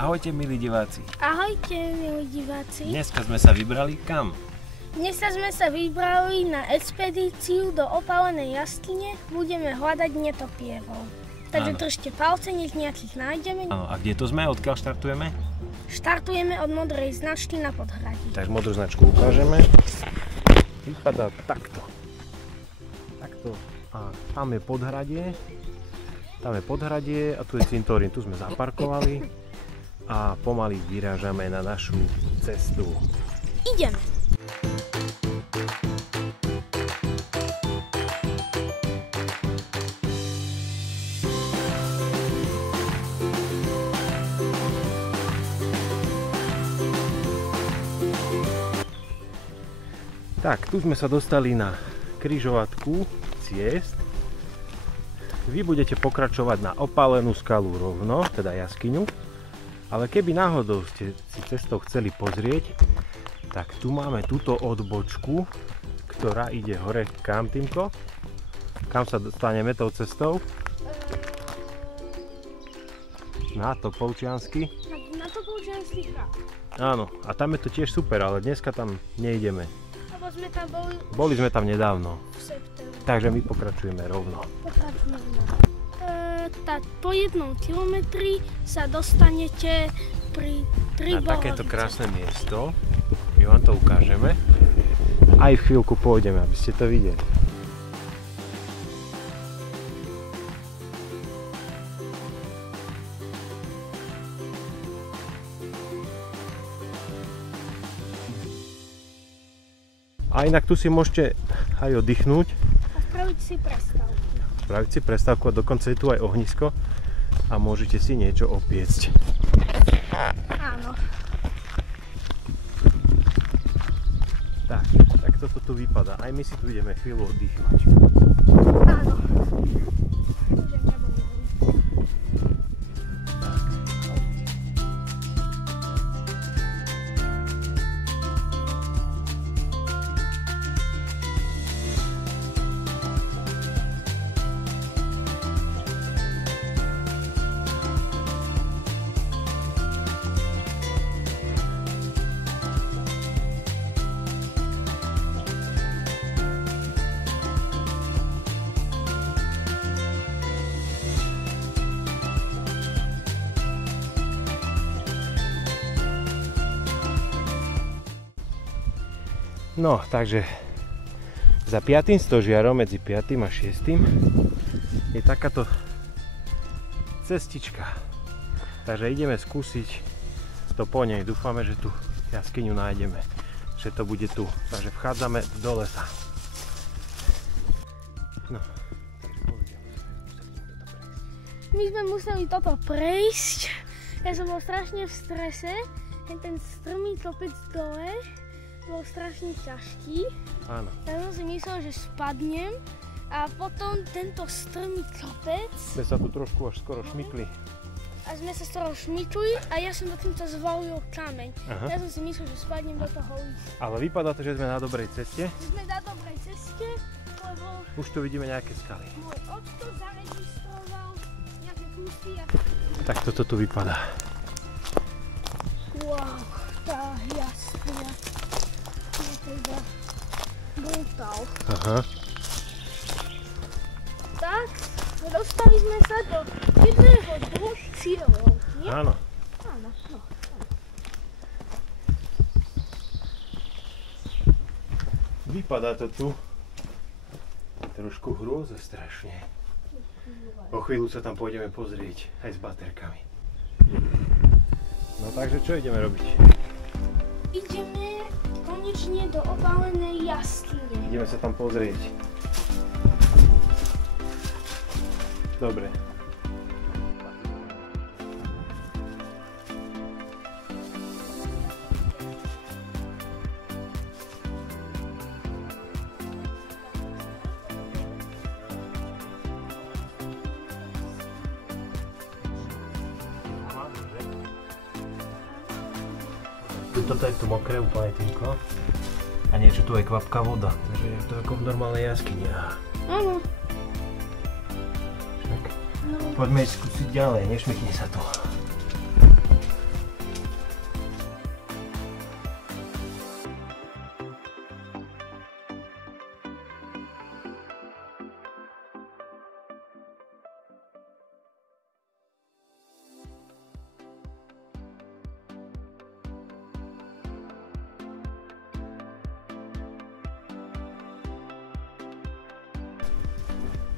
Ahojte milí diváci. Ahojte milí diváci. Dneska sme sa vybrali kam? Dneska sme sa vybrali na expedíciu do opálenej jaskyne. Budeme hľadať netopierov. Takže držte palce, nech nejakých nájdeme. Áno, a kde to sme? Odkiaľ štartujeme? Štartujeme od modrej značky na Podhradí. Takže modrú značku ukážeme. Vypadá takto. Takto. A tam je Podhradie. Tam je Podhradie a tu je cintorín. Tu sme zaparkovali a pomaly vyrážame na našu cestu. Ideme! Tak, tu sme sa dostali na križovatku ciest. Vy budete pokračovať na opálenú skalu rovno, teda jaskyňu. Ale keby náhodou ste si cestou chceli pozrieť, tak tu máme túto odbočku, ktorá ide hore. Kam, Týmko? Kam sa dostaneme tou cestou? Na Topolčiansky. Na Topolčiansky chrám. Áno, a tam je to tiež super, ale dneska tam neideme. Lebo sme tam boli... Boli sme tam nedávno. V septembri. Takže my pokračujeme rovno. Po 1 kilometri sa dostanete pri na takéto krásne miesto. My vám to ukážeme. Aj v chvíľku pôjdeme, aby ste to videli. A inak tu si môžete aj oddychnúť. A spraviť si prestávku. Spraviť si prestávku a dokonca je tu aj ohnisko a môžete si niečo opiecť. Áno. Tak toto tu vypadá. Aj my si tu ideme chvíľu oddychnúť. Áno. No, takže za 5. stožiarom, medzi 5. a 6. je takáto cestička. Takže ideme skúsiť to po nej. Dúfame, že tu jaskyňu nájdeme. Že to bude tu. Takže vchádzame do lesa. No, takže povedia. My sme museli toto prejsť. Ja som bol strašne v strese. Ten strmý kopec dole bol strašne ťažký. Áno. Ja som si myslel, že spadnem a potom tento strmý kopec. Sme sa tu trošku až skoro šmykli. A sme sa skoro šmykli a ja som takýmto zvalil kameň. Aha. Ja som si myslel, že spadnem do toho lisa. Ale vypadá to, že sme na dobrej ceste. Sme na dobrej ceste, lebo Už tu vidíme nejaké skaly. môj otco zaregistroval nejaké kúsky a... Tak toto tu vypadá. Wow, tá jaskyňa. Je teda brutál. Aha. Tak, dostali sme sa do jedného z dvoch cieľov, nie? Áno. Áno, no. Vypadá to tu trošku hrôzo strašne. Po chvíľu sa tam pôjdeme pozrieť aj s baterkami. No takže čo ideme robiť? Ideme konečne do opálenej jaskyne. Ideme sa tam pozrieť. Dobre. Toto je tu mokré úplne týmko. A niečo tu je kvapká voda. Takže je to ako v normálnej jaskyni. Áno. Poďme skúsiť ďalej, nešmykni sa tu.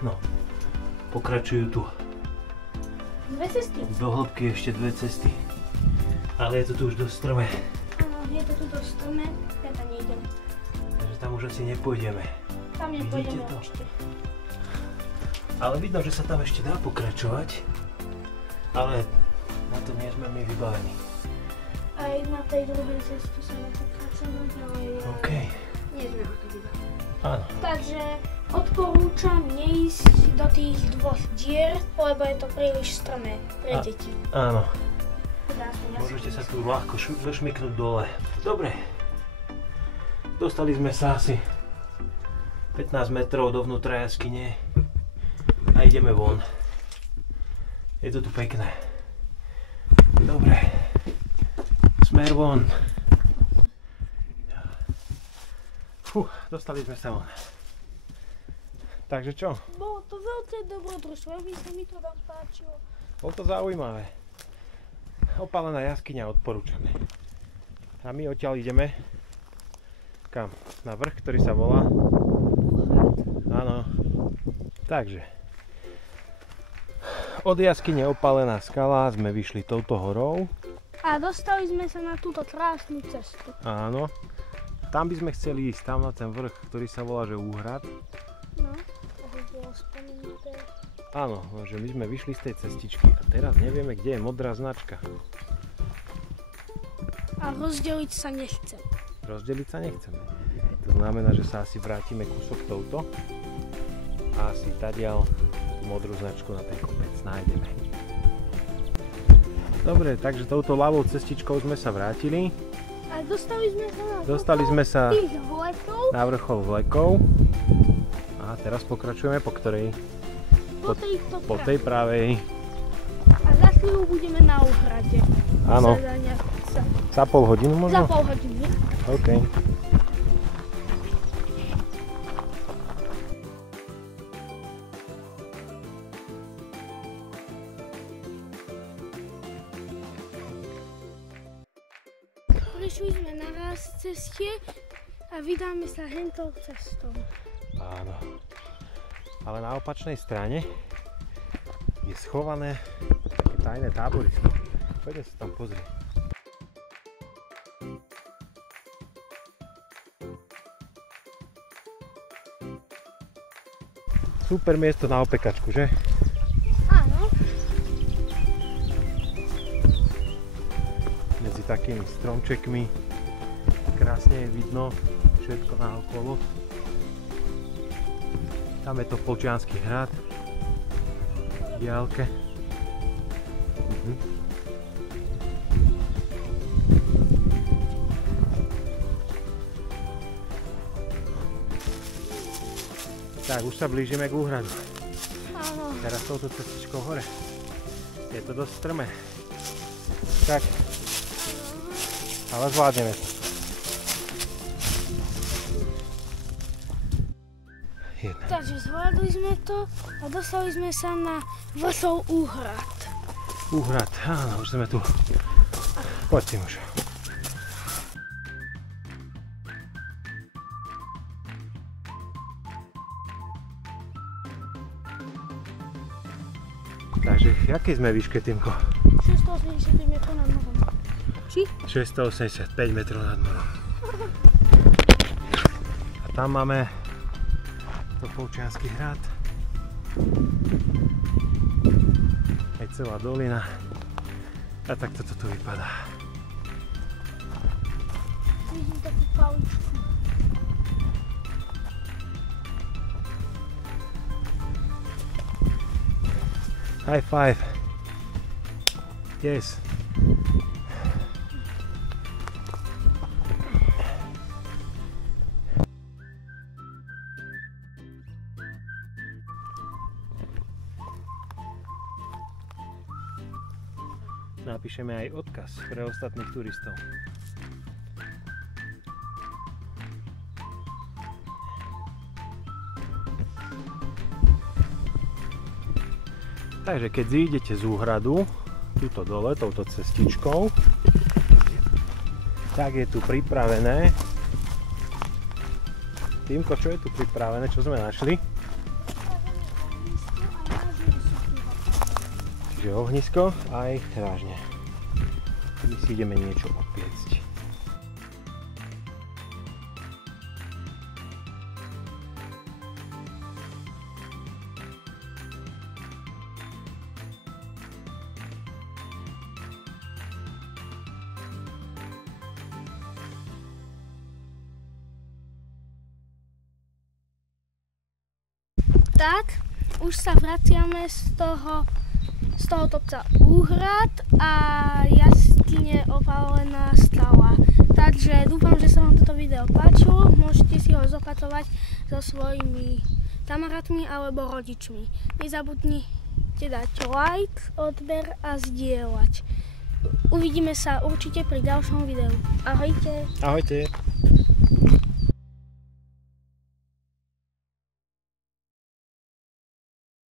No, pokračujú tu. Dve cesty. Do hĺbky ešte dve cesty. Ale je to tu už dosť strmé. Áno, je to tu dosť strmé, ja tam nejdem. Takže tam už asi nepôjdeme. Tam nepôjdeme Vidíte to? určite. Ale vidno, že sa tam ešte dá pokračovať. Ale na to nie sme my vybavení. Aj na tej druhej ceste sa dá pokračovať, ale OK. nie sme na to vybavení. Áno. Takže odporúčam neísť do tých dvoch dier, lebo je to príliš strmé pre deti. Áno. Teda aspoň ja Môžete si sa tu ľahko zošmyknúť dole. Dobre. Dostali sme sa asi 15 metrov dovnútra jaskyne a ideme von. Je to tu pekné. Dobre. Smer von. Dostali sme sa von. Takže čo? Bolo to veľké dobrodružstvo, veľmi sa mi to tam páčilo. Bolo to zaujímavé. Opálená jaskyňa, odporúčame. A my odtiaľ ideme kam? Na vrch, ktorý sa volá? Áno. Takže od jaskyne Opálená skala sme vyšli touto horou. A dostali sme sa na túto krásnu cestu. Áno. Tam by sme chceli ísť, tam na ten vrch, ktorý sa volá že Úhrad. No, aby bolo spomenuté. Áno, že my sme vyšli z tej cestičky a teraz nevieme, kde je modrá značka. A rozdeliť sa nechcem. Rozdeliť sa nechceme. To znamená, že sa asi vrátime kúsok touto a asi tadiaľ tú modrú značku na ten kopec nájdeme. Dobre, takže touto ľavou cestičkou sme sa vrátili. A Dostali sme sa tých vlekov. na vrchol vlekov. A teraz pokračujeme po ktorej? Po tej pravej. A za chvíľu budeme na Úhrade. Áno. Za pol hodinu možno? Za pol hodiny. OK. Prišli sme naraz z cestie a vydáme sa hentou cestou. Áno. Ale na opačnej strane je schované také tajné táborisko. Poďme sa tam pozrieť. Super miesto na opekačku, že? Áno. Medzi takými stromčekmi krásne je vidno všetko naokolo. Tam je to Polčiansky hrad v diaľke. Tak, už sa blížime k Úhradu. Áno. Teraz touto cestičkou hore. Je to dosť strmé. Tak, ale zvládneme to. Takže zvládli sme to a dostali sme sa na vrchol Úhrad. Úhrad, áno, už sme tu. Poď si muž. Takže, v jakej sme výške, Týmko? 685 metrov nad morom. Či? 685 metrov nad morom. A tam máme to Polčiansky hrad. Aj celá dolina. A takto to tu vypadá. Vidím takú paličku. High five. Yes. Napíšeme aj odkaz pre ostatných turistov. Takže keď zídete z Úhradu, tuto dole, touto cestičkou, tak je tu pripravené. Týmko, čo je tu pripravené? Čo sme našli? Takže ohnisko aj strážne. My si ideme niečo opiecť. Tak, už sa vraciame z toho kopca Úhrad a jaskyne Opálená skala. Takže dúfam, že sa vám toto video páčilo. Môžete si ho zopakovať so svojimi kamarátmi alebo rodičmi. Nezabudnite dať like, odber a zdieľať. Uvidíme sa určite pri ďalšom videu. Ahojte! Ahojte!